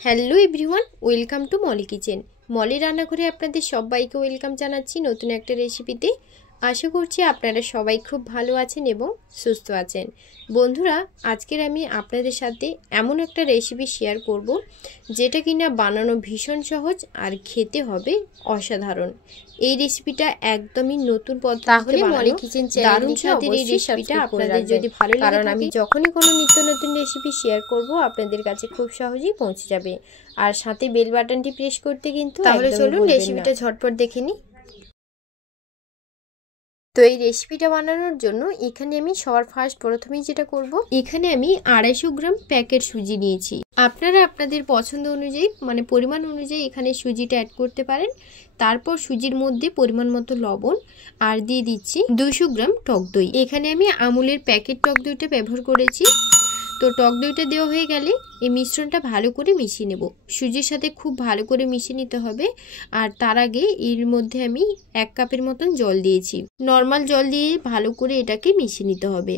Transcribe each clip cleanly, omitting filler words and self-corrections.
Hello everyone, welcome to Molly kitchen. Molly রান্নাঘরে আপনাদের সবাইকে ওয়েলকাম জানাচ্ছি নতুন একটা রেসিপিতে। আশা করছি আপনারা সবাই খুব ভালো আছেন এবং সুস্থ আছেন। বন্ধুরা, আজকের আমি আপনাদের সাথে এমন একটা রেসিপি শেয়ার করব যেটা কিনা বানানো ভীষণ সহজ আর খেতে হবে অসাধারণ। এই রেসিপিটা একদমই নতুন পদ্ধতিতে, তাহলে মলি কিচেন দারুণ স্বাদের এই রেসিপিটা আপনাদের যদি ভালো লাগে, কারণ আমি যখনই কোনো নিত্য নতুন রেসিপি শেয়ার করব আপনাদের কাছে খুব সহজেই পৌঁছে যাবে। আর সাথে বেল বাটনটি প্রেস করতে কিন্তু, তাহলে চলুন রেসিপিটা ঝটপট দেখে নিই। তো এই রেসিপিটা বানানোর জন্য এখানে আমি সবার প্রথমেই যেটা করব, এখানে আমি 250 গ্রাম প্যাকেট সুজি নিয়েছি। আপনারা আপনাদের পছন্দ অনুযায়ী মানে পরিমাণ অনুযায়ী এখানে সুজিটা অ্যাড করতে পারেন। তারপর সুজির মধ্যে পরিমাণ মতো লবণ আর দিয়ে দিচ্ছি 200 গ্রাম টক দই। এখানে আমি আমুলের প্যাকেট টক দইটা ব্যবহার করেছি। তো টক দইটা দেওয়া হয়ে গেলে এই মিশ্রণটা ভালো করে মিশিয়ে নেব। সুজির সাথে খুব ভালো করে মিশিয়ে নিতে হবে। আর তার আগে এর মধ্যে আমি 1 কাপের মতন জল দিয়েছি। নর্মাল জল দিয়ে ভালো করে এটাকে মিশিয়ে নিতে হবে।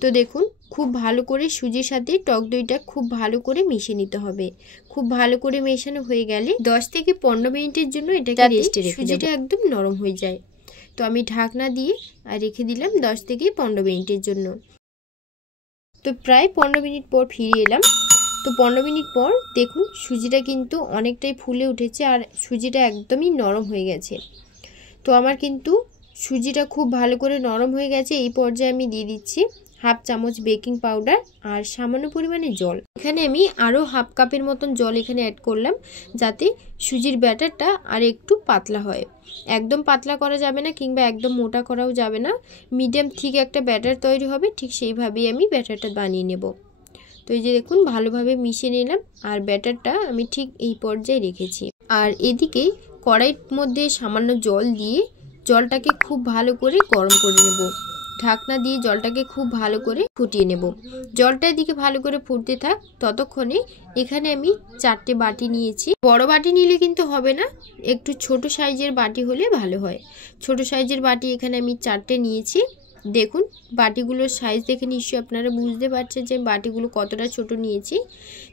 তো দেখুন, খুব ভালো করে সুজির সাথে টক দইটা খুব ভালো করে মিশিয়ে নিতে হবে। খুব ভালো করে মেশানো হয়ে গেলে 10 থেকে 15 মিনিটের জন্য এটাকে রেস্টে রেখে দেব। সুজিটা একদম নরম হয়ে যায়। তো আমি ঢাকনা দিয়ে রেখে দিলাম 10 থেকে 15 মিনিটের জন্য। তো প্রায় 15 মিনিট পর ফিরে এলাম। তো 15 মিনিট পর দেখুন সুজিটা কিন্তু অনেকটাই ফুলে উঠেছে আর সুজিটা একদমই নরম হয়ে গেছে। তো আমার কিন্তু সুজিটা খুব ভালো করে নরম হয়ে গেছে। এই পর্যায়ে আমি দিয়ে দিচ্ছি 1/2 চামচ বেকিং পাউডার আর সামান্য পরিমাণে জল। এখানে আমি আরও 1/2 কাপের মতন জল এখানে অ্যাড করলাম, যাতে সুজির ব্যাটারটা আর একটু পাতলা হয়। একদম পাতলা করা যাবে না কিংবা একদম মোটা করাও যাবে না, মিডিয়াম ঠিক একটা ব্যাটার তৈরি হবে, ঠিক সেইভাবেই আমি ব্যাটারটা বানিয়ে নেব। তো এই যে দেখুন ভালোভাবে মিশিয়ে নিলাম আর ব্যাটারটা আমি ঠিক এই পর্যায়ে রেখেছি। আর এদিকে কড়াইয়ের মধ্যে সামান্য জল দিয়ে জলটাকে খুব ভালো করে গরম করে নেব। ঢাকনা দিয়ে জলটাকে খুব ভালো করে ফুটিয়ে নেব। জলটা এদিকে ভালো করে ফুটতে থাক, ততক্ষণে এখানে আমি 4টে বাটি নিয়েছি। বড় বাটি নিলে কিন্তু হবে না, একটু ছোট সাইজের বাটি হলে ভালো হয়। ছোট সাইজের বাটি এখানে আমি 4টে নিয়েছি। দেখুন বাটিগুলোর সাইজ দেখে নিশ্চয়ই আপনারা বুঝতে পারছেন যে বাটিগুলো কতটা ছোট নিয়েছি।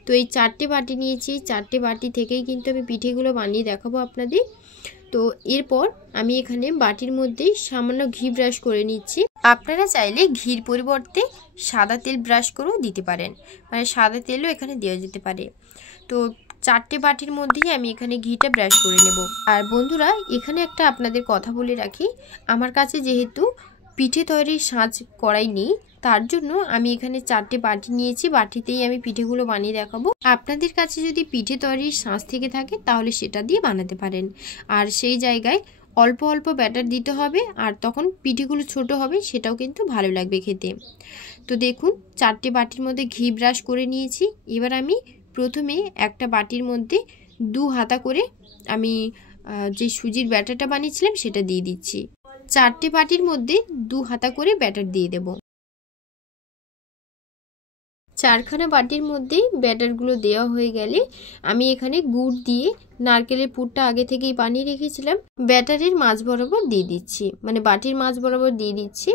তো এই 4টে বাটি নিয়েছি, 4টে বাটি থেকেই কিন্তু আমি পিঠেগুলো বানিয়ে দেখাবো আপনাদের। তো এরপর আমি এখানে বাটির মধ্যে সামান্য ঘি ব্রাশ করে নিচ্ছি। আপনারা চাইলে ঘির পরিবর্তে সাদা তেল ব্রাশ করেও দিতে পারেন, মানে সাদা তেলও এখানে দেওয়া যেতে পারে। তো 4টে বাটির মধ্যেই আমি এখানে ঘিটা ব্রাশ করে নেব। আর বন্ধুরা, এখানে একটা আপনাদের কথা বলে রাখি, আমার কাছে যেহেতু পিঠে তৈরির সাঁচ কড়াই নেই, তার জন্য আমি এখানে 4টে বাটি নিয়েছি। বাটিতেই আমি পিঠেগুলো বানিয়ে দেখাবো। আপনাদের কাছে যদি পিঠে তৈরির সাঁচ থেকে থাকে তাহলে সেটা দিয়ে বানাতে পারেন। আর সেই জায়গায় অল্প অল্প ব্যাটার দিতে হবে, আর তখন পিঠেগুলো ছোট হবে, সেটাও কিন্তু ভালো লাগবে খেতে। তো দেখুন 4টে বাটির মধ্যে ঘি ব্রাশ করে নিয়েছি। এবার আমি প্রথমে একটা বাটির মধ্যে 2 হাতা করে আমি যে সুজির ব্যাটারটা বানিয়েছিলাম সেটা দিয়ে দিচ্ছি। 4টে বাটির মধ্যে 2 হাতা করে ব্যাটার দিয়ে দেব। 4খানা বাটির মধ্যে ব্যাটারগুলো দেওয়া হয়ে গেলে আমি এখানে গুড় দিয়ে নারকেলের পুরটা আগে থেকেই বানিয়ে রেখেছিলাম, ব্যাটারের মাঝ বরাবর দিয়ে দিচ্ছি, মানে বাটির মাঝ বরাবর দিয়ে দিচ্ছি।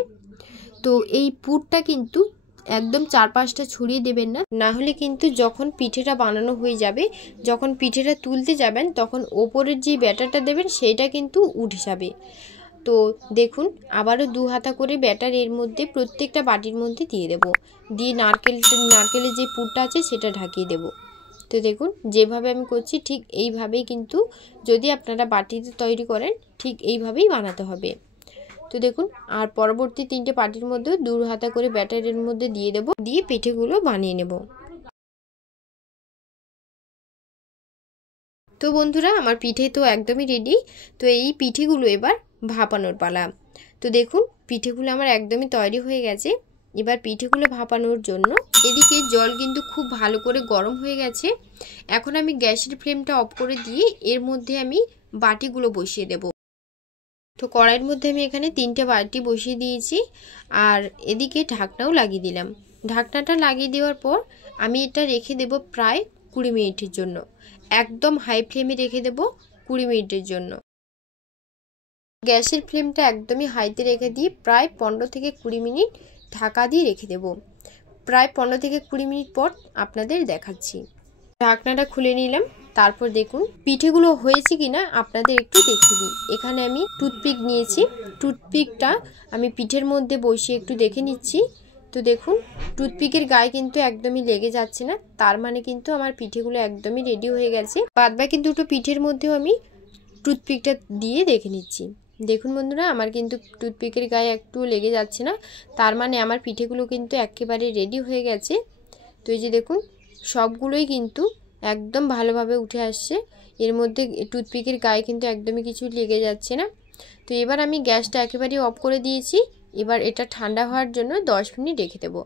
তো এই পুরটা কিন্তু একদম 4-5টা ছড়িয়ে দেবেন না, না হলে কিন্তু যখন পিঠেটা বানানো হয়ে যাবে, যখন পিঠেটা তুলতে যাবেন, তখন ওপরের যে ব্যাটারটা দেবেন সেটা কিন্তু উঠে যাবে। তো দেখুন আবারও 2 হাতা করে ব্যাটার এর মধ্যে প্রত্যেকটা বাটির মধ্যে দিয়ে দেব, দিয়ে নারকেলের যে পুরটা আছে সেটা ঢাকিয়ে দেব। তো দেখুন যেভাবে আমি করছি ঠিক এইভাবেই কিন্তু যদি আপনারা বাটিতে তৈরি করেন ঠিক এইভাবেই বানাতে হবে। তো দেখুন আর পরবর্তী 3টে বাটির মধ্যে 2 হাতা করে ব্যাটারের মধ্যে দিয়ে দেব, দিয়ে পিঠেগুলো বানিয়ে নেব। তো বন্ধুরা, আমার পিঠে তো একদমই রেডি। তো এই পিঠেগুলো এবার ভাপানোর পালা। তো দেখুন পিঠেগুলো আমার একদমই তৈরি হয়ে গেছে। এবার পিঠেগুলো ভাপানোর জন্য এদিকে জল কিন্তু খুব ভালো করে গরম হয়ে গেছে। এখন আমি গ্যাসের ফ্লেমটা অফ করে দিয়ে এর মধ্যে আমি বাটিগুলো বসিয়ে দেব। তো কড়াইয়ের মধ্যে আমি এখানে 3টে বাটি বসিয়ে দিয়েছি আর এদিকে ঢাকনাও লাগিয়ে দিলাম। ঢাকনাটা লাগিয়ে দেওয়ার পর আমি এটা রেখে দেব প্রায় 20 মিনিটের জন্য। একদম হাই ফ্লেমে রেখে দেব 20 মিনিটের জন্য। গ্যাসের ফ্লেমটা একদমই হাইতে রেখে দিয়ে প্রায় 15 থেকে 20 মিনিট ঢাকা দিয়ে রেখে দেব। প্রায় 15 থেকে 20 মিনিট পর আপনাদের দেখাচ্ছি। ঢাকনাটা খুলে নিলাম। তারপর দেখুন পিঠেগুলো হয়েছে কিনা আপনাদের একটু দেখিয়ে দিই। এখানে আমি টুথপিক নিয়েছি, টুথপিকটা আমি পিঠের মধ্যে বসিয়ে একটু দেখে নিচ্ছি। তো দেখুন টুথপিকের গায়ে কিন্তু একদমই লেগে যাচ্ছে না, তার মানে কিন্তু আমার পিঠেগুলো একদমই রেডি হয়ে গেছে। বাদবাকি দুটো পিঠের মধ্যেও আমি টুথপিকটা দিয়ে দেখে নিচ্ছি। দেখুন বন্ধুরা, আমার কিন্তু টুথপিকের গায়ে একটু লেগে যাচ্ছে না, তার মানে আমার পিঠেগুলো কিন্তু একেবারে রেডি হয়ে গেছে। তো এই যে দেখুন সবগুলোই কিন্তু একদম ভালোভাবে উঠে আসছে, এর মধ্যে টুথপিকের গায়ে কিন্তু একদমই কিছু লেগে যাচ্ছে না। তো এবার আমি গ্যাসটা একেবারেই অফ করে দিয়েছি। এবার এটা ঠান্ডা হওয়ার জন্য 10 মিনিট রেখে দেব।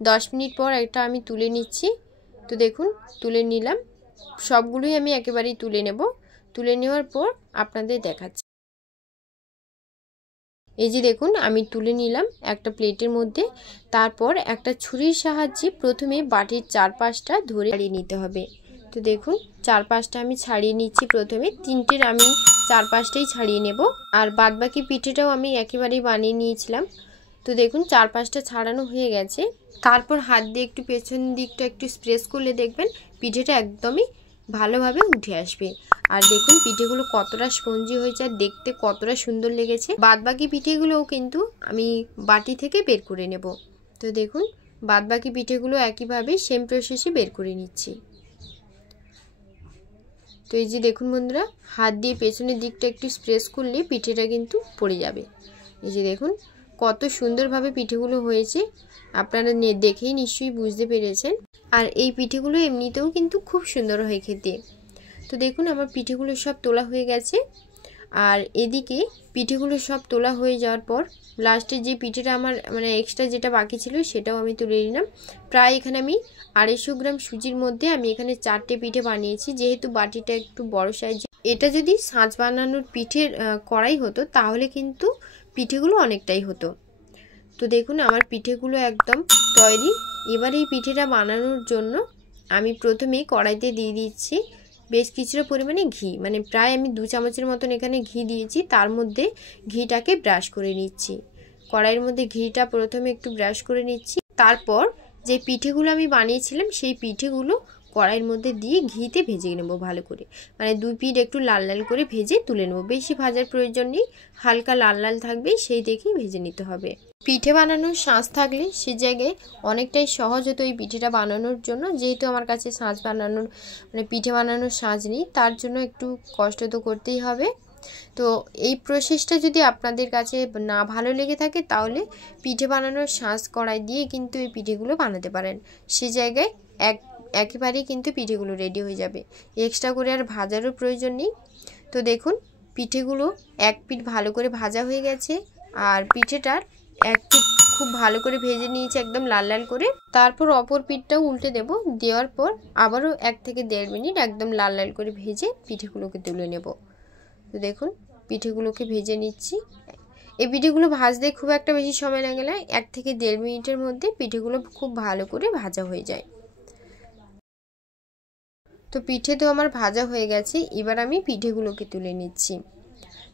10 মিনিট পর এটা আমি তুলে নিচ্ছি। তো দেখুন তুলে নিলাম, সবগুলোই আমি একেবারেই তুলে নেব। তুলে নেওয়ার পর আপনাদের দেখাচ্ছি। এই যে দেখুন আমি তুলে নিলাম একটা প্লেটের মধ্যে। তারপর একটা ছুরির সাহায্যে প্রথমে বাটির চারপাশটা ধরে ছাড়িয়ে নিতে হবে। তো দেখুন চারপাশটা আমি ছাড়িয়ে নিচ্ছি। প্রথমে তিনটের আমি চারপাশটাই ছাড়িয়ে নেব, আর বাদবাকি পিঠেটাও আমি একেবারেই বানিয়ে নিয়েছিলাম। তো দেখুন চারপাশটা ছাড়ানো হয়ে গেছে। তারপর হাত দিয়ে একটু পেছন দিকটা একটু প্রেস করলে দেখবেন পিঠেটা একদমই ভালোভাবে উঠে আসবে। আর দেখুন পিঠেগুলো কতটা স্পঞ্জি হয়েছে আর দেখতে কতটা সুন্দর লেগেছে। বাদবাকি পিঠেগুলোও কিন্তু আমি বাটি থেকে বের করে নেব। তো দেখুন বাদবাকি পিঠেগুলো একইভাবে সেম প্রসেসে বের করে নিচ্ছি। তো এই যে দেখুন বন্ধুরা, হাত দিয়ে পেছনের দিকটা একটু প্রেস করলে পিঠেটা কিন্তু পড়ে যাবে। এই যে দেখুন কত সুন্দরভাবে পিঠেগুলো হয়েছে, আপনারা দেখেই নিশ্চয়ই বুঝতে পেরেছেন। আর এই পিঠেগুলো এমনিতেও কিন্তু খুব সুন্দর হয় খেতে। তো দেখুন আমার পিঠেগুলো সব তোলা হয়ে গেছে। আর এদিকে পিঠেগুলো সব তোলা হয়ে যাওয়ার পর লাস্টে যে পিঠেটা আমার মানে এক্সট্রা যেটা বাকি ছিল সেটাও আমি তুলে নিলাম। প্রায় এখানে আমি 250 গ্রাম সুজির মধ্যে আমি এখানে 4টে পিঠে বানিয়েছি। যেহেতু বাটিটা একটু বড় সাইজ, এটা যদি সাঁচ বানানোর পিঠের কড়াই হতো তাহলে কিন্তু পিঠেগুলো অনেকটাই হতো। তো দেখুন আমার পিঠেগুলো একদম তৈরি। এবার এই পিঠেটা বানানোর জন্য আমি প্রথমেই কড়াইতে দিয়ে দিচ্ছি বেশ কিছুটা পরিমাণে ঘি, মানে প্রায় আমি 2 চামচের মতন এখানে ঘি দিয়েছি। তার মধ্যে ঘিটাকে ব্রাশ করে নিচ্ছি। কড়াইয়ের মধ্যে ঘিটা প্রথমে একটু ব্রাশ করে নিচ্ছি। তারপর যে পিঠেগুলো আমি বানিয়েছিলাম সেই পিঠেগুলো কড়াইয়ের মধ্যে দিয়ে ঘিতে ভেজে নেব ভালো করে, মানে 2 পিঠ একটু লাল লাল করে ভেজে তুলে নেব। বেশি ভাজার প্রয়োজন নেই, হালকা লাল লাল থাকবে সেই দেখেই ভেজে নিতে হবে। পিঠে বানানোর সাঁচ থাকলে সে জায়গায় অনেকটাই সহজ হতো এই পিঠেটা বানানোর জন্য। যেহেতু আমার কাছে সাঁচ বানানোর মানে পিঠে বানানোর সাঁচ নেই, তার জন্য একটু কষ্ট তো করতেই হবে। তো এই প্রসেসটা যদি আপনাদের কাছে না ভালো লেগে থাকে তাহলে পিঠে বানানোর সাঁচ কড়াই দিয়ে কিন্তু এই পিঠেগুলো বানাতে পারেন। সে জায়গায় একেবারেই কিন্তু পিঠেগুলো রেডি হয়ে যাবে, এক্সট্রা করে আর ভাজারও প্রয়োজন নেই। তো দেখুন পিঠেগুলো এক পিঠ ভালো করে ভাজা হয়ে গেছে, আর পিঠেটার এক পিঠ খুব ভালো করে ভেজে নিয়েছি একদম লাল লাল করে। তারপর অপর পিঠটাও উল্টে দেব, দেওয়ার পর আবারও 1 থেকে 1.5 মিনিট একদম লাল লাল করে ভেজে পিঠেগুলোকে তুলে নেব। তো দেখুন পিঠেগুলোকে ভেজে নিচ্ছি। এই পিঠেগুলো ভাজতে খুব একটা বেশি সময় লাগে না, 1 থেকে 1.5 মিনিটের মধ্যে পিঠেগুলো খুব ভালো করে ভাজা হয়ে যায়। তো পিঠে তো আমার ভাজা হয়ে গেছে, এবার আমি পিঠেগুলোকে তুলে নিচ্ছি।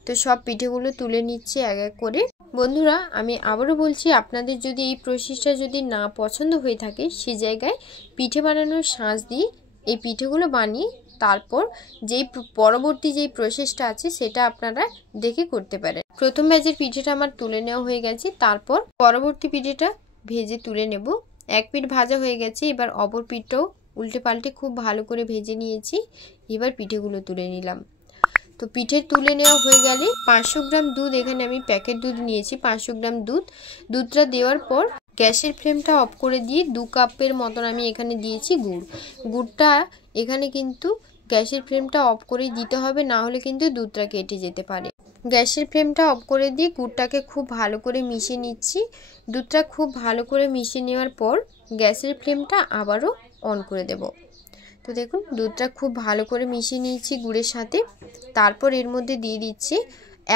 তো সব পিঠেগুলো তুলে নিচ্ছি এক এক করে। বন্ধুরা আমি আবারও বলছি, আপনাদের যদি এই প্রসেসটা যদি না পছন্দ হয়ে থাকে সে জায়গায় পিঠে বানানোর সাঁচ দিয়ে এই পিঠেগুলো বানিয়ে তারপর যেই পরবর্তী যেই প্রসেসটা আছে সেটা আপনারা দেখে করতে পারেন। প্রথম ব্যাচের পিঠেটা আমার তুলে নেওয়া হয়ে গেছে, তারপর পরবর্তী পিঠেটা ভেজে তুলে নেব। এক পিঠ ভাজা হয়ে গেছে, এবার অপর পিঠটাও উল্টে পাল্টে খুব ভালো করে ভেজে নিয়েছি। এবার পিঠেগুলো তুলে নিলাম। তো পিঠে তুলে নেওয়া হয়ে গেলে 500 গ্রাম দুধ, এখানে আমি প্যাকেট দুধ নিয়েছি 500 গ্রাম দুধটা দেওয়ার পর গ্যাসের ফ্লেমটা অফ করে দিয়ে 2 কাপের মতন আমি এখানে দিয়েছি গুড়টা এখানে কিন্তু গ্যাসের ফ্লেমটা অফ করে দিতে হবে, না হলে কিন্তু দুধটা কেটে যেতে পারে। গ্যাসের ফ্লেমটা অফ করে দিয়ে গুড়টাকে খুব ভালো করে মিশিয়ে নিচ্ছি। দুধটা খুব ভালো করে মিশিয়ে নেওয়ার পর গ্যাসের ফ্লেমটা আবারও অন করে দেব। তো দেখুন দুধটা খুব ভালো করে মিশিয়ে নিয়েছি গুড়ের সাথে। তারপর এর মধ্যে দিয়ে দিচ্ছি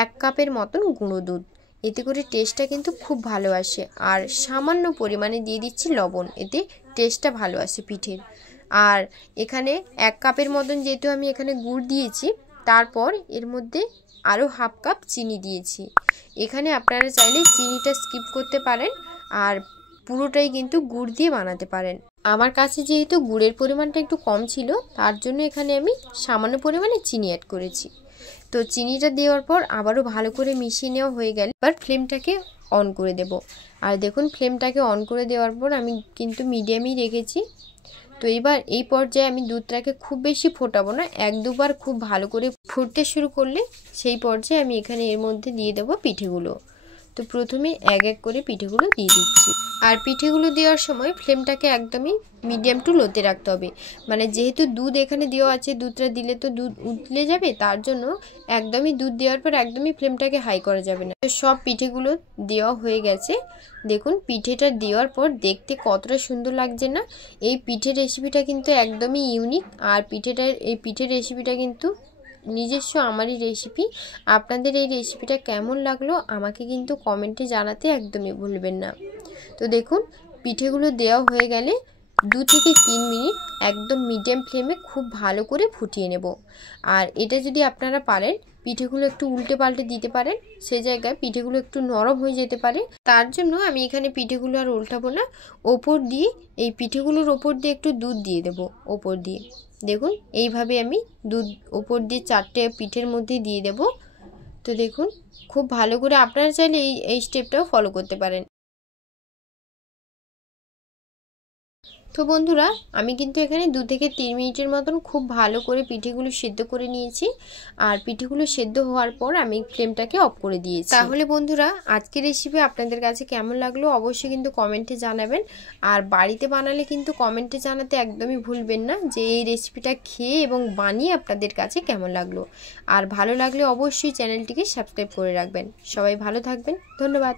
1 কাপের মতন গুঁড়ো দুধ, এতে করে টেস্টটা কিন্তু খুব ভালো আসে। আর সামান্য পরিমাণে দিয়ে দিচ্ছি লবণ, এতে টেস্টটা ভালো আসে পিঠের। আর এখানে 1 কাপের মতন যেহেতু আমি এখানে গুড় দিয়েছি, তারপর এর মধ্যে আরও 1/2 কাপ চিনি দিয়েছি। এখানে আপনারা চাইলে চিনিটা স্কিপ করতে পারেন আর পুরোটাই কিন্তু গুড় দিয়ে বানাতে পারেন। আমার কাছে যেহেতু গুড়ের পরিমাণটা একটু কম ছিল, তার জন্য এখানে আমি সামান্য পরিমাণে চিনি অ্যাড করেছি। তো চিনিটা দেওয়ার পর আবারও ভালো করে মিশিয়ে নেওয়া হয়ে গেলে এবার ফ্লেমটাকে অন করে দেব। আর দেখুন ফ্লেমটাকে অন করে দেওয়ার পর আমি কিন্তু মিডিয়ামই রেখেছি। তো এবার এই পর্যায়ে আমি দুধটাকে খুব বেশি ফোটাবো না, 1-2 বার খুব ভালো করে ফুটতে শুরু করলে সেই পর্যায়ে আমি এখানে এর মধ্যে দিয়ে দেবো পিঠেগুলো। তো প্রথমে এক এক করে পিঠেগুলো দিয়ে দিচ্ছি। আর পিঠেগুলো দেওয়ার সময় ফ্লেমটাকে একদমই মিডিয়াম টু লোতে রাখতে হবে, মানে যেহেতু দুধ এখানে দেওয়া আছে, দুধটা দিলে তো দুধ উতলে যাবে, তার জন্য একদমই দুধ দেওয়ার পর একদমই ফ্লেমটাকে হাই করা যাবে না। তো সব পিঠেগুলো দেওয়া হয়ে গেছে। দেখুন পিঠেটা দেওয়ার পর দেখতে কতটা সুন্দর লাগছে না। এই পিঠের রেসিপিটা কিন্তু একদমই ইউনিক। আর এই পিঠের রেসিপিটা কিন্তু নিজস্ব আমারই রেসিপি। আপনাদের এই রেসিপিটা কেমন লাগলো আমাকে কিন্তু কমেন্টে জানাতে একদমই ভুলবেন না। তো দেখুন পিঠেগুলো দেওয়া হয়ে গেলে 2 থেকে 3 মিনিট একদম মিডিয়াম ফ্লেমে খুব ভালো করে ফুটিয়ে নেব। আর এটা যদি আপনারা পারেন পিঠেগুলো একটু উল্টে পাল্টে দিতে পারেন, সে জায়গায় পিঠেগুলো একটু নরম হয়ে যেতে পারে। তার জন্য আমি এখানে পিঠেগুলো আর উল্টাবো না, ওপর দিয়ে এই পিঠেগুলোর ওপর দিয়ে একটু দুধ দিয়ে দেব ওপর দিয়ে। দেখুন এইভাবে আমি দুধ ওপর দিয়ে 4টে পিঠের মধ্যে দিয়ে দেব। তো দেখুন খুব ভালো করে আপনারা চাইলে এই স্টেপটাও ফলো করতে পারেন। তো বন্ধুরা আমি কিন্তু এখানে 2 থেকে 3 মিনিটের মতন খুব ভালো করে পিঠেগুলো সেদ্ধ করে নিয়েছি। আর পিঠেগুলো সেদ্ধ হওয়ার পর আমি ফ্লেমটাকে অফ করে দিয়েছি। তাহলে বন্ধুরা আজকের রেসিপি আপনাদের কাছে কেমন লাগলো অবশ্যই কিন্তু কমেন্টে জানাবেন। আর বাড়িতে বানালে কিন্তু কমেন্টে জানাতে একদমই ভুলবেন না যে এই রেসিপিটা খেয়ে এবং বানিয়ে আপনাদের কাছে কেমন লাগলো। আর ভালো লাগলে অবশ্যই চ্যানেলটিকে সাবস্ক্রাইব করে রাখবেন। সবাই ভালো থাকবেন, ধন্যবাদ।